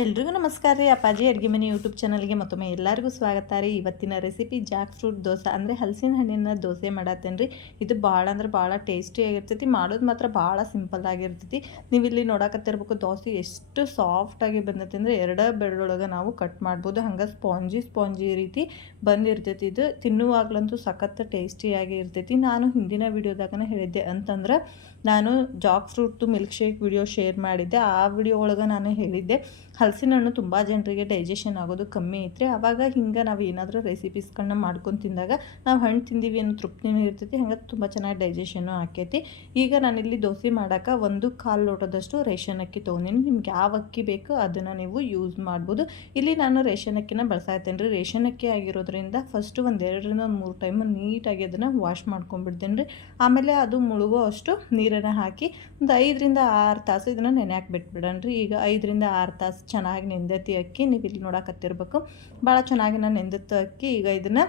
ಎಲ್ರಿಗೂ ನಮಸ್ಕಾರ ರೀ. ಅಪ್ಪಾಜಿ ಅಡುಗೆ ಮನೆ ಯೂಟ್ಯೂಬ್ ಚಾನಲ್ಗೆ ಮತ್ತೊಮ್ಮೆ ಎಲ್ಲರಿಗೂ ಸ್ವಾಗತ ರೀ. ಇವತ್ತಿನ ರೆಸಿಪಿ ಜಾಕ್ ಫ್ರೂಟ್ ದೋಸೆ ಅಂದರೆ ಹಲಸಿನ ಹಣ್ಣಿನ ದೋಸೆ ಮಾಡತ್ತೇನೆ ರೀ ಇದು ಭಾಳ ಅಂದ್ರೆ ಭಾಳ ಟೇಸ್ಟಿಯಾಗಿರ್ತೈತಿ ಮಾಡೋದು ಮಾತ್ರ ಭಾಳ ಸಿಂಪಲ್ ಆಗಿರ್ತೈತಿ. ನೀವು ಇಲ್ಲಿ ನೋಡಕತ್ತಿರ್ಬೇಕು, ದೋಸೆ ಎಷ್ಟು ಸಾಫ್ಟಾಗಿ ಬಂದೈತಿ ಅಂದರೆ ಎರಡ ಬೆಳ್ಳೊಳಗೆ ನಾವು ಕಟ್ ಮಾಡ್ಬೋದು. ಹಂಗೆ ಸ್ಪಾಂಜಿ ಸ್ಪಾಂಜಿ ರೀತಿ ಬಂದಿರ್ತೈತಿ. ಇದು ತಿನ್ನುವಾಗ್ಲಂತೂ ಸಖತ್ತು ಟೇಸ್ಟಿಯಾಗಿ ಇರ್ತೈತಿ. ನಾನು ಹಿಂದಿನ ವಿಡಿಯೋದಾಗನೇ ಹೇಳಿದ್ದೆ ಅಂತಂದ್ರೆ, ನಾನು ಜಾಕ್ ಫ್ರೂಟ್ದು ಮಿಲ್ಕ್ ಶೇಕ್ ವಿಡಿಯೋ ಶೇರ್ ಮಾಡಿದ್ದೆ. ಆ ವಿಡಿಯೋ ಒಳಗೆ ನಾನು ಹೇಳಿದ್ದೆ ಹಲಸಿನ ಹಣ್ಣು ತುಂಬ ಜನರಿಗೆ ಡೈಜೆಷನ್ ಆಗೋದು ಕಮ್ಮಿ ಐತ್ರಿ. ಆವಾಗ ಹಿಂಗೆ ನಾವು ಏನಾದರೂ ರೆಸಿಪೀಸ್ಗಳನ್ನ ಮಾಡ್ಕೊಂಡು ತಿಂದಾಗ ನಾವು ಹಣ್ಣು ತಿಂದೀವಿ ಅನ್ನೋ ತೃಪ್ತಿನೂ ಇರ್ತೈತಿ, ಹಂಗೆ ತುಂಬ ಚೆನ್ನಾಗಿ ಡೈಜೆಷನ್ನು ಆಕೈತಿ. ಈಗ ನಾನಿಲ್ಲಿ ದೋಸೆ ಮಾಡೋಕೆ ಒಂದು ಕಾಲು ಲೋಟದಷ್ಟು ರೇಷನ್ ಅಕ್ಕಿ ತೊಗೊಂಡಿನಿ. ನಿಮ್ಗೆ ಯಾವ ಅಕ್ಕಿ ಬೇಕು ಅದನ್ನು ನೀವು ಯೂಸ್ ಮಾಡ್ಬೋದು. ಇಲ್ಲಿ ನಾನು ರೇಷನ್ ಅಕ್ಕಿನ ಬಳಸಾಯ್ತೇನೆ ರೀ ರೇಷನ್ ಅಕ್ಕಿ ಆಗಿರೋದ್ರಿಂದ ಫಸ್ಟ್ ಒಂದು ಎರಡರಿಂದ ಒಂದು ಮೂರು ಟೈಮ್ ನೀಟಾಗಿ ಅದನ್ನು ವಾಶ್ ಮಾಡ್ಕೊಂಡ್ಬಿಡ್ತೇನೆ ರೀ ಆಮೇಲೆ ಅದು ಮುಳುಗೋ ಅಷ್ಟು ನೀರನ್ನು ಹಾಕಿ ಒಂದು ಐದರಿಂದ ಆರು ತಾಸು ಇದನ್ನು ನೆನೆಯಾಕೆ ಬಿಟ್ಬಿಡೋಣ ರೀ ಈಗ ಐದರಿಂದ ಆರು ತಾಸು ಚೆನ್ನಾಗಿ ನೆಂದತಿ ಅಕ್ಕಿ, ನೀವು ಇಲ್ಲಿ ನೋಡಕತ್ತಿರ್ಬೇಕು ಭಾಳ ಚೆನ್ನಾಗಿ ನಾನು ನೆಂದತ್ತ ಅಕ್ಕಿ, ಈಗ ಇದನ್ನು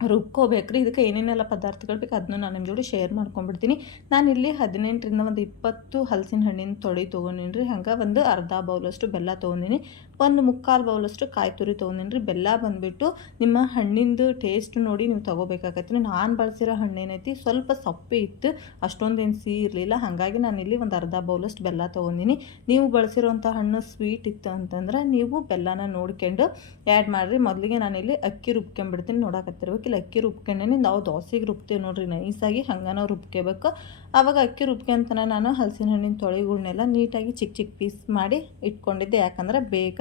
ರುಬ್ಕೋಬೇಕ್ರಿ. ಇದಕ್ಕೆ ಏನೇನೆಲ್ಲ ಪದಾರ್ಥಗಳು ಬೇಕು ಅದನ್ನು ನಾನು ನಿಮ್ಮ ಜೋಡಿ ಶೇರ್ ಮಾಡ್ಕೊಂಡ್ಬಿಡ್ತೀನಿ. ನಾನು ಇಲ್ಲಿ ಹದಿನೆಂಟರಿಂದ ಒಂದು ಇಪ್ಪತ್ತು ಹಲಸಿನ ಹಣ್ಣಿನ ತೊಳಿ ತೊಗೊಂಡಿನಿ ರೀ ಹಂಗೆ ಒಂದು ಅರ್ಧ ಬೌಲಷ್ಟು ಬೆಲ್ಲ ತೊಗೊಂಡಿನಿ. ಒಂದು ಮುಕ್ಕಾಲು ಬೌಲಷ್ಟು ಕಾಯಿ ತುರಿ ತೊಗೊಂಡಿನಿ ಬೆಲ್ಲ ಬಂದುಬಿಟ್ಟು ನಿಮ್ಮ ಹಣ್ಣಿಂದು ಟೇಸ್ಟ್ ನೋಡಿ ನೀವು ತೊಗೋಬೇಕಾಗತ್ತೆ. ನಾನು ಬಳಸಿರೋ ಹಣ್ಣೇನೈತಿ ಸ್ವಲ್ಪ ಸಪ್ಪೆ ಇತ್ತು ಅಷ್ಟೊಂದೇನು ಸಿಹಿ ಇರಲಿಲ್ಲ. ಹಾಗಾಗಿ ಇಲ್ಲಿ ಒಂದು ಅರ್ಧ ಬೌಲಷ್ಟು ಬೆಲ್ಲ ತೊಗೊಂಡಿನಿ. ನೀವು ಬಳಸಿರೋಂಥ ಹಣ್ಣು ಸ್ವೀಟ್ ಇತ್ತು ಅಂತಂದ್ರೆ ನೀವು ಬೆಲ್ಲನ ನೋಡ್ಕೊಂಡು ಆ್ಯಡ್ ಮಾಡಿರಿ. ಮೊದಲಿಗೆ ನಾನು ಇಲ್ಲಿ ಅಕ್ಕಿ ರುಬ್ಕೊಂಬಿಡ್ತೀನಿ ನೋಡಕತ್ತಿರ್ಬೇಕು. ಇಲ್ಲಿ ಅಕ್ಕಿ ರುಬ್ಕೊಂಡೇನಿ. ನಾವು ದೋಸೆಗೆ ರುಬ್ತೀವಿ ನೋಡ್ರಿ. ನೈಸಾಗಿ ಹಂಗೆ ನಾವು ರುಬ್ಕೋಬೇಕು. ಆವಾಗ ಅಕ್ಕಿ ರುಬ್ಕೊಂತನ ನಾನು ಹಲಸಿನ ಹಣ್ಣಿನ ತೊಳೆಗಳನ್ನೆಲ್ಲ ನೀಟಾಗಿ ಚಿಕ್ಕ ಚಿಕ್ಕ ಪೀಸ್ ಮಾಡಿ ಇಟ್ಕೊಂಡಿದ್ದೆ. ಯಾಕಂದ್ರೆ ಬೇಗ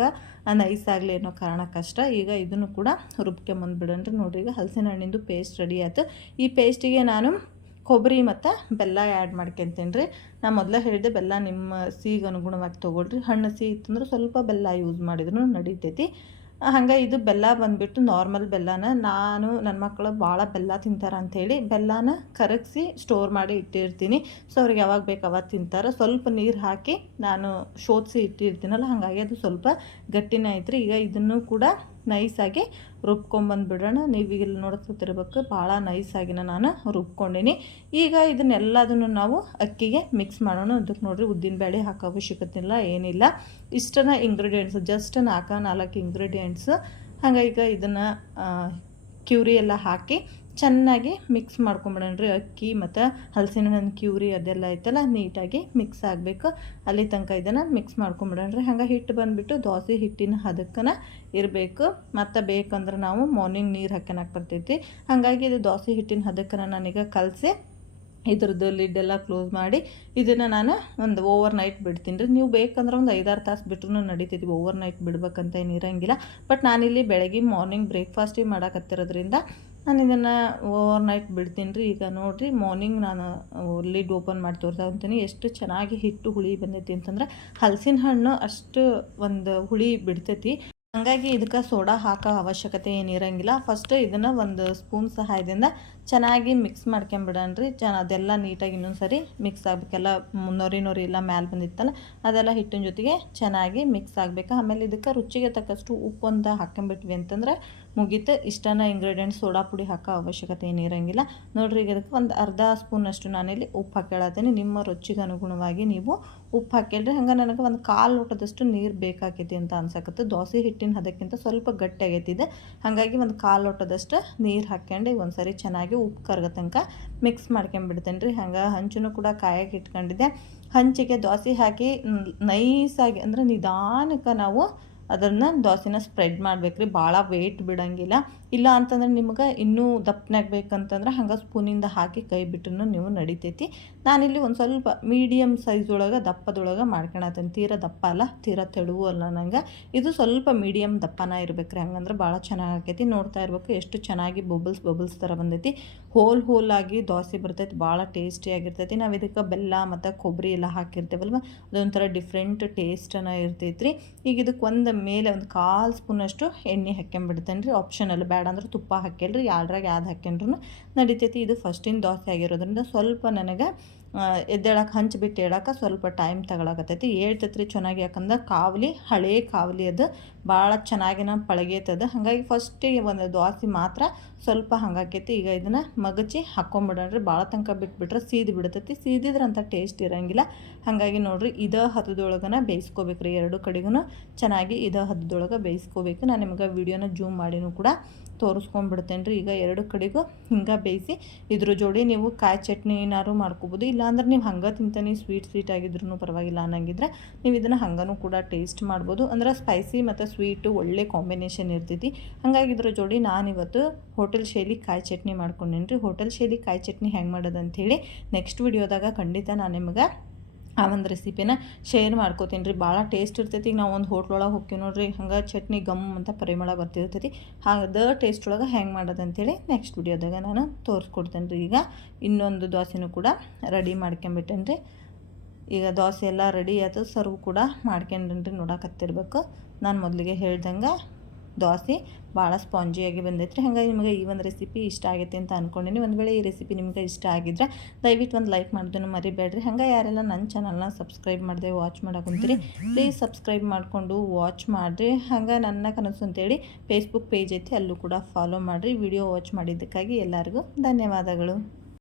ನೈಸ್ ಆಗಲಿ ಅನ್ನೋ ಕಾರಣಕ್ಕಷ್ಟ ಈಗ ಇದನ್ನು ಕೂಡ ರುಬ್ಕೊಂಬಂದ್ಬಿಡೋಣ್ರಿ ನೋಡ್ರಿ. ಈಗ ಹಲಸಿನ ಹಣ್ಣಿಂದು ಪೇಸ್ಟ್ ರೆಡಿ ಆಯಿತು. ಈ ಪೇಸ್ಟಿಗೆ ನಾನು ಕೊಬ್ಬರಿ ಮತ್ತು ಬೆಲ್ಲ ಆ್ಯಡ್ ಮಾಡ್ಕೊತೀನಿ ರೀ. ನಾನು ಮೊದಲೇ ಹೇಳಿದೆ ಬೆಲ್ಲ ನಿಮ್ಮ ಸಿಹಿಗೆ ಅನುಗುಣವಾಗಿ ತೊಗೊಳ್ರಿ. ಹಣ್ಣು ಸಿಹಿ ಇತ್ತಂದ್ರೆ ಸ್ವಲ್ಪ ಬೆಲ್ಲ ಯೂಸ್ ಮಾಡಿದ್ರು ನಡೀತೈತಿ. ಹಂಗೆ ಇದು ಬೆಲ್ಲ ಬಂದುಬಿಟ್ಟು ನಾರ್ಮಲ್ ಬೆಲ್ಲನ ನಾನು ನನ್ನ ಮಕ್ಕಳು ಭಾಳ ಬೆಲ್ಲ ತಿಂತಾರೆ ಅಂಥೇಳಿ ಬೆಲ್ಲನ ಕರಗಿಸಿ ಸ್ಟೋರ್ ಮಾಡಿ ಇಟ್ಟಿರ್ತೀನಿ. ಸೊ ಅವ್ರಿಗೆ ಯಾವಾಗ ಬೇಕು ಅವಾಗ ತಿಂತಾರೆ. ಸ್ವಲ್ಪ ನೀರು ಹಾಕಿ ನಾನು ಶೋಧಿಸಿ ಇಟ್ಟಿರ್ತೀನಲ್ಲ, ಹಾಗಾಗಿ ಅದು ಸ್ವಲ್ಪ ಗಟ್ಟಿನೇ ಐತ್ರಿ. ಈಗ ಇದನ್ನು ಕೂಡ ನೈಸಾಗಿ ರುಬ್ಕೊಂಬಂದುಬಿಡೋಣ. ನೀವು ಇಲ್ಲಿ ನೋಡ್ತಿರ್ಬೇಕು ಭಾಳ ನೈಸಾಗಿನ ನಾನು ರುಬ್ಕೊಂಡಿನಿ. ಈಗ ಇದನ್ನೆಲ್ಲದನ್ನು ನಾವು ಅಕ್ಕಿಗೆ ಮಿಕ್ಸ್ ಮಾಡೋಣ. ಅದಕ್ಕೆ ನೋಡಿರಿ ಉದ್ದಿನಬೇಳೆ ಹಾಕೋ ಅವಶ್ಯಕತೆ ಏನಿಲ್ಲ. ಇಷ್ಟನ ಇಂಗ್ರೀಡಿಯೆಂಟ್ಸ್ ಜಸ್ಟ್ ನಾಲ್ಕು ನಾಲ್ಕು ಇಂಗ್ರೀಡಿಯೆಂಟ್ಸ್ ಹಾಗಾಗಿ ಈಗ ಇದನ್ನು ಕ್ಯೂರಿ ಎಲ್ಲ ಹಾಕಿ ಚೆನ್ನಾಗಿ ಮಿಕ್ಸ್ ಮಾಡ್ಕೊಂಬಿಡೋಣ್ರಿ. ಅಕ್ಕಿ ಮತ್ತು ಹಲಸಿನ ಹಣ್ಣು ಕ್ಯೂರಿ ಅದೆಲ್ಲ ಐತಲ್ಲ, ನೀಟಾಗಿ ಮಿಕ್ಸ್ ಆಗಬೇಕು. ಅಲ್ಲಿ ತನಕ ಇದನ್ನು ಮಿಕ್ಸ್ ಮಾಡ್ಕೊಂಬಿಡೋಣ್ರಿ. ಹಂಗೆ ಹಿಟ್ಟು ಬಂದುಬಿಟ್ಟು ದೋಸೆ ಹಿಟ್ಟಿನ ಹದಕ್ಕನ ಇರಬೇಕು. ಮತ್ತು ಬೇಕಂದ್ರೆ ನಾವು ಮಾರ್ನಿಂಗ್ ನೀರು ಹಾಕ್ಯನಕ್ಕೆ ಬರ್ತೈತಿ. ಹಾಗಾಗಿ ಇದು ದೋಸೆ ಹಿಟ್ಟಿನ ಹದಕ್ಕನ ನಾನೀಗ ಕಲಸಿ ಇದ್ರದ್ದು ಲಿಡ್ಡೆಲ್ಲ ಕ್ಲೋಸ್ ಮಾಡಿ ಇದನ್ನು ನಾನು ಒಂದು ಓವರ್ ನೈಟ್ ಬಿಡ್ತೀನಿ ರೀ ನೀವು ಬೇಕಂದ್ರೆ ಒಂದು ಐದಾರು ತಾಸು ಬಿಟ್ರೂ ನಡೀತೈತಿ. ಓವರ್ ನೈಟ್ ಬಿಡ್ಬೇಕಂತ ಏನು ಇರೋಂಗಿಲ್ಲ. ಬಟ್ ನಾನಿಲ್ಲಿ ಬೆಳಗ್ಗೆ ಮಾರ್ನಿಂಗ್ ಬ್ರೇಕ್ಫಾಸ್ಟಿಗೆ ಮಾಡಕತ್ತಿರೋದ್ರಿಂದ ನಾನು ಇದನ್ನು ಓವರ್ ನೈಟ್ ಬಿಡ್ತೀನಿ ರೀ ಈಗ ನೋಡಿರಿ ಮಾರ್ನಿಂಗ್ ನಾನು ಲಿಡ್ ಓಪನ್ ಮಾಡಿ ತೋರ್ತಾ ಅಂತೀನಿ ಎಷ್ಟು ಚೆನ್ನಾಗಿ ಹಿಟ್ಟು ಹುಳಿ ಬಂದೈತಿ ಅಂತಂದ್ರೆ, ಹಲಸಿನ ಹಣ್ಣು ಅಷ್ಟು ಒಂದು ಹುಳಿ ಬಿಡ್ತೈತಿ. ಹಾಗಾಗಿ ಇದಕ್ಕೆ ಸೋಡಾ ಹಾಕೋ ಅವಶ್ಯಕತೆ ಏನಿರಂಗಿಲ್ಲ ಫಸ್ಟ್ ಇದನ್ನು ಒಂದು ಸ್ಪೂನ್ ಸಹಾಯದಿಂದ ಚೆನ್ನಾಗಿ ಮಿಕ್ಸ್ ಮಾಡ್ಕೊಂಬಿಡಣ್ರಿ ಚೆನ್ನ ಅದೆಲ್ಲ ನೀಟಾಗಿ ಇನ್ನೊಂದು ಸರಿ ಮಿಕ್ಸ್ ಆಗಬೇಕೆಲ್ಲ ನೊರಿ ನೊರಿ ಎಲ್ಲ ಮ್ಯಾಲೆ ಬಂದಿತ್ತಲ್ಲ, ಅದೆಲ್ಲ ಹಿಟ್ಟಿನ ಜೊತೆಗೆ ಚೆನ್ನಾಗಿ ಮಿಕ್ಸ್ ಆಗಬೇಕು. ಆಮೇಲೆ ಇದಕ್ಕೆ ರುಚಿಗೆ ತಕ್ಕಷ್ಟು ಉಪ್ಪು ಅಂತ ಹಾಕೊಂಬಿಟ್ವಿ ಅಂತಂದ್ರೆ ಮುಗೀತು. ಇಷ್ಟನ ಇಂಗ್ರೀಡಿಯೆಂಟ್ಸ್ ಸೋಡಾ ಪುಡಿ ಹಾಕೋ ಅವಶ್ಯಕತೆ ಏನಿರಂಗಿಲ್ಲ ನೋಡ್ರಿ, ಈಗ ಅದಕ್ಕೆ ಒಂದು ಅರ್ಧ ಸ್ಪೂನಷ್ಟು ನಾನಿಲ್ಲಿ ಉಪ್ಪು ಹಾಕೇಳತ್ತೀನಿ ನಿಮ್ಮ ರುಚಿಗೆ ಅನುಗುಣವಾಗಿ ನೀವು ಉಪ್ಪು ಹಾಕೇಳ್ರಿ ಹಂಗೆ ನನಗೆ ಒಂದು ಕಾಲು ಲೋಟದಷ್ಟು ನೀರು ಬೇಕಾಗೈತಿ ಅಂತ ಅನ್ಸಕತ್ತೆ. ದೋಸೆ ಹಿಟ್ಟಿನ ಅದಕ್ಕಿಂತ ಸ್ವಲ್ಪ ಗಟ್ಟಿ ಆಗೈತಿದೆ ಹಾಗಾಗಿ ಒಂದು ಕಾಲು ಲೋಟದಷ್ಟು ನೀರು ಹಾಕ್ಕೊಂಡು ಒಂದು ಸರಿ ಚೆನ್ನಾಗಿ ಉಪ್ಪು ಕರ್ಗೋ ತನಕ ಮಿಕ್ಸ್ ಮಾಡ್ಕೊಂಬಿಡ್ತೇನೆ ರೀ. ಹಂಗೆ ಹಂಚುನು ಕೂಡ ಕಾಯಕ್ಕೆ ಇಟ್ಕೊಂಡಿದ್ದೆ. ಹಂಚಿಗೆ ದೋಸೆ ಹಾಕಿ ನೈಸಾಗಿ ಅಂದ್ರೆ ನಿಧಾನಕ್ಕೆ ನಾವು ಅದನ್ನು ದೋಸೆನ ಸ್ಪ್ರೆಡ್ ಮಾಡ್ಬೇಕು ಭಾಳ ವೇಟ್ ಬಿಡೋಂಗಿಲ್ಲ. ಇಲ್ಲ ಅಂತಂದ್ರೆ ನಿಮ್ಗೆ ಇನ್ನೂ ದಪ್ಪನಾಗ ಬೇಕಂತಂದ್ರೆ ಹಂಗೆ ಸ್ಪೂನಿಂದ ಹಾಕಿ ಕೈ ಬಿಟ್ರೂ ನೀವು ನಡಿತೈತಿ. ನಾನಿಲ್ಲಿ ಒಂದು ಸ್ವಲ್ಪ ಮೀಡಿಯಮ್ ಸೈಜ್ ಒಳಗೆ ದಪ್ಪದೊಳಗೆ ಮಾಡ್ಕೊಳತ್ತೀನಿ ತೀರಾ ದಪ್ಪ ಅಲ್ಲ, ತೀರಾ ತೆಳುವು ಅಲ್ಲ ನಂಗೆ. ಇದು ಸ್ವಲ್ಪ ಮೀಡಿಯಮ್ ದಪ್ಪನ ಇರ್ಬೇಕು ರೀ ಹಂಗಂದ್ರೆ ಭಾಳ ಚೆನ್ನಾಗಿ ಆಕೈತಿ ನೋಡ್ತಾ ಇರ್ಬೇಕು, ಎಷ್ಟು ಚೆನ್ನಾಗಿ ಬಬಲ್ಸ್ ಬಬಲ್ಸ್ ಥರ ಬಂದೈತಿ. ಹೋಲ್ ಹೋಲ್ ಆಗಿ ದೋಸೆ ಬರ್ತೈತಿ ಭಾಳ ಟೇಸ್ಟಿಯಾಗಿರ್ತೈತಿ ನಾವು ಇದಕ್ಕೆ ಬೆಲ್ಲ ಮತ್ತು ಕೊಬ್ಬರಿ ಎಲ್ಲ ಹಾಕಿರ್ತೇವಲ್ವ, ಅದೊಂಥರ ಡಿಫ್ರೆಂಟ್ ಟೇಸ್ಟನ್ನು ಇರ್ತೈತಿ ಈಗ ಇದಕ್ಕೆ ಒಂದು ಮೇಲೆ ಒಂದು ಕಾಲು ಸ್ಪೂನಷ್ಟು ಎಣ್ಣೆ ಹಾಕ್ಕೊಂಬಿಡ್ತೇನೆ ರೀ ಆಪ್ಷನಲ್ ಬೇಡ ಅಂದ್ರೆ ತುಪ್ಪ ಹಾಕ್ಯಲ್ರಿ. ಯಾವ್ದ್ರಾಗ ಯಾವ್ದು ಹಾಕ್ಯಂಡ್ರು ನಡಿತೈತಿ. ಇದು ಫಸ್ಟಿನ ದೋಸೆ ಆಗಿರೋದ್ರಿಂದ ಸ್ವಲ್ಪ ನನಗೆ ಎದ್ದೇಳಕ್ಕೆ ಹಂಚಿ ಬಿಟ್ಟು ಹೇಳಕ್ಕೆ ಸ್ವಲ್ಪ ಟೈಮ್ ತಗೊಳಕತ್ತೈತಿ. ಹೇಳ್ತೈತ್ರಿ ಚೆನ್ನಾಗಿ, ಯಾಕಂದ್ರೆ ಕಾವಲಿ, ಹಳೇ ಕಾವಲಿ ಅದು ಭಾಳ ಚೆನ್ನಾಗಿನ ಪಳಗೈತದ ಹಾಗಾಗಿ ಫಸ್ಟ್ ಒಂದು ದೋಸೆ ಮಾತ್ರ ಸ್ವಲ್ಪ ಹಂಗಾಕೈತಿ. ಈಗ ಇದನ್ನು ಮಗಚಿ ಹಾಕ್ಕೊಂಬಿಡ್ರಿ ಭಾಳ ತನಕ ಬಿಟ್ಬಿಟ್ರೆ ಸೀದು ಬಿಡ್ತೈತಿ. ಸೀದಿದ್ರಂತ ಟೇಸ್ಟ್ ಇರೋಂಗಿಲ್ಲ. ಹಾಗಾಗಿ ನೋಡಿರಿ, ಇದೇ ಹದದೊಳಗನ ಬೇಯಿಸ್ಕೋಬೇಕು ರೀ ಎರಡು ಕಡೆಗೂ ಚೆನ್ನಾಗಿ ಇದೇ ಹದದೊಳಗೆ ಬೇಯಿಸ್ಕೋಬೇಕು. ನಾನು ನಿಮ್ಗೆ ವಿಡಿಯೋನ ಜೂಮ್ ಮಾಡಿನೂ ಕೂಡ ತೋರಿಸ್ಕೊಂಡ್ಬಿಡ್ತೇನೆ ರೀ ಈಗ ಎರಡು ಕಡೆಗೂ ಹಿಂಗೆ ಬೇಯಿಸಿ ಇದ್ರ ಜೋಡಿ ನೀವು ಕಾಯಿ ಚಟ್ನಿ ಏನಾದ್ರು ಮಾಡ್ಕೋಬೋದು. ಇಲ್ಲಾಂದ್ರೆ ನೀವು ಹಂಗೆ ತಿಂತಾನೆ ಸ್ವೀಟ್ ಸ್ವೀಟ್ ಆಗಿದ್ರೂ ಪರವಾಗಿಲ್ಲ ಅನ್ನಂಗಿದ್ರೆ ನೀವು ಇದನ್ನು ಹಂಗನೂ ಕೂಡ ಟೇಸ್ಟ್ ಮಾಡ್ಬೋದು. ಅಂದ್ರೆ ಸ್ಪೈಸಿ ಮತ್ತು ಸ್ವೀಟು ಒಳ್ಳೆ ಕಾಂಬಿನೇಷನ್ ಇರ್ತೈತಿ. ಹಾಗಾಗಿ ಇದ್ರ ಜೋಡಿ ನಾನಿವತ್ತು ಹೋಟೆಲ್ ಶೈಲಿ ಕಾಯಿ ಚಟ್ನಿ ಮಾಡ್ಕೊಂಡೇನಿ ರೀ ಹೋಟೆಲ್ ಶೈಲಿ ಕಾಯಿ ಚಟ್ನಿ ಹೆಂಗೆ ಮಾಡೋದು ಹೇಳಿ ನೆಕ್ಸ್ಟ್ ವಿಡಿಯೋದಾಗ ಖಂಡಿತ ನಾನು ನಿಮಗೆ ಆ ಒಂದು ರೆಸಿಪಿನ ಶೇರ್ ಮಾಡ್ಕೋತೀನಿ ರೀ. ಭಾಳ ಟೇಸ್ಟ್ ಇರ್ತೈತಿ. ಈಗ ನಾವು ಒಂದು ಹೋಟ್ಲೊಳಗೆ ಹೋಗ್ತೀವಿ ನೋಡ್ರಿ, ಹಂಗೆ ಚಟ್ನಿ ಗಮ್ ಅಂತ ಪರಿಮಳ ಬರ್ತಿರ್ತೈತಿ. ಹಾಗೆ ಟೇಸ್ಟ್ ಒಳಗೆ ಹೆಂಗೆ ಮಾಡೋದು ಅಂತೇಳಿ ನೆಕ್ಸ್ಟ್ ವಿಡಿಯೋದಾಗ ನಾನು ತೋರಿಸ್ಕೊಡ್ತೇನೆ ರೀ. ಈಗ ಇನ್ನೊಂದು ದೋಸೆನೂ ಕೂಡ ರೆಡಿ ಮಾಡ್ಕೊಂಬಿಟ್ಟೇನೆ ರೀ. ಈಗ ದೋಸೆ ಎಲ್ಲ ರೆಡಿ ಆಯ್ತು. ಸರ್ವ್ ಕೂಡ ಮಾಡ್ಕೊಂಡ್ರಿ ನೋಡಕತ್ತಿರ್ಬೇಕು. ನಾನು ಮೊದಲಿಗೆ ಹೇಳ್ದಂಗೆ ದೋಸೆ ಭಾಳ ಸ್ಪಾಂಜಿಯಾಗಿ ಬಂದೈತ್ರಿ. ಹಾಗಾಗಿ ನಿಮಗೆ ಈ ಒಂದು ರೆಸಿಪಿ ಇಷ್ಟ ಆಗೈತೆ ಅಂತ ಅಂದ್ಕೊಂಡಿನಿ ಒಂದು ವೇಳೆ ಈ ರೆಸಿಪಿ ನಿಮ್ಗೆ ಇಷ್ಟ ಆಗಿದ್ರೆ ದಯವಿಟ್ಟು ಒಂದು ಲೈಕ್ ಮಾಡೋದನ್ನು ಮರಿಬೇಡ್ರಿ. ಹಂಗೆ ಯಾರೆಲ್ಲ ನನ್ನ ಚಾನಲ್ನ ಸಬ್ಸ್ಕ್ರೈಬ್ ಮಾಡಿದೆ ವಾಚ್ ಮಾಡಕ್ಕೆ ಪ್ಲೀಸ್ ಸಬ್ಸ್ಕ್ರೈಬ್ ಮಾಡಿಕೊಂಡು ವಾಚ್ ಮಾಡಿರಿ. ಹಂಗೆ ನನ್ನ ಕನಸು ಅಂತೇಳಿ ಫೇಸ್ಬುಕ್ ಪೇಜ್ ಐತಿ, ಅಲ್ಲೂ ಕೂಡ ಫಾಲೋ ಮಾಡಿರಿ. ವಿಡಿಯೋ ವಾಚ್ ಮಾಡಿದ್ದಕ್ಕಾಗಿ ಎಲ್ಲರಿಗೂ ಧನ್ಯವಾದಗಳು.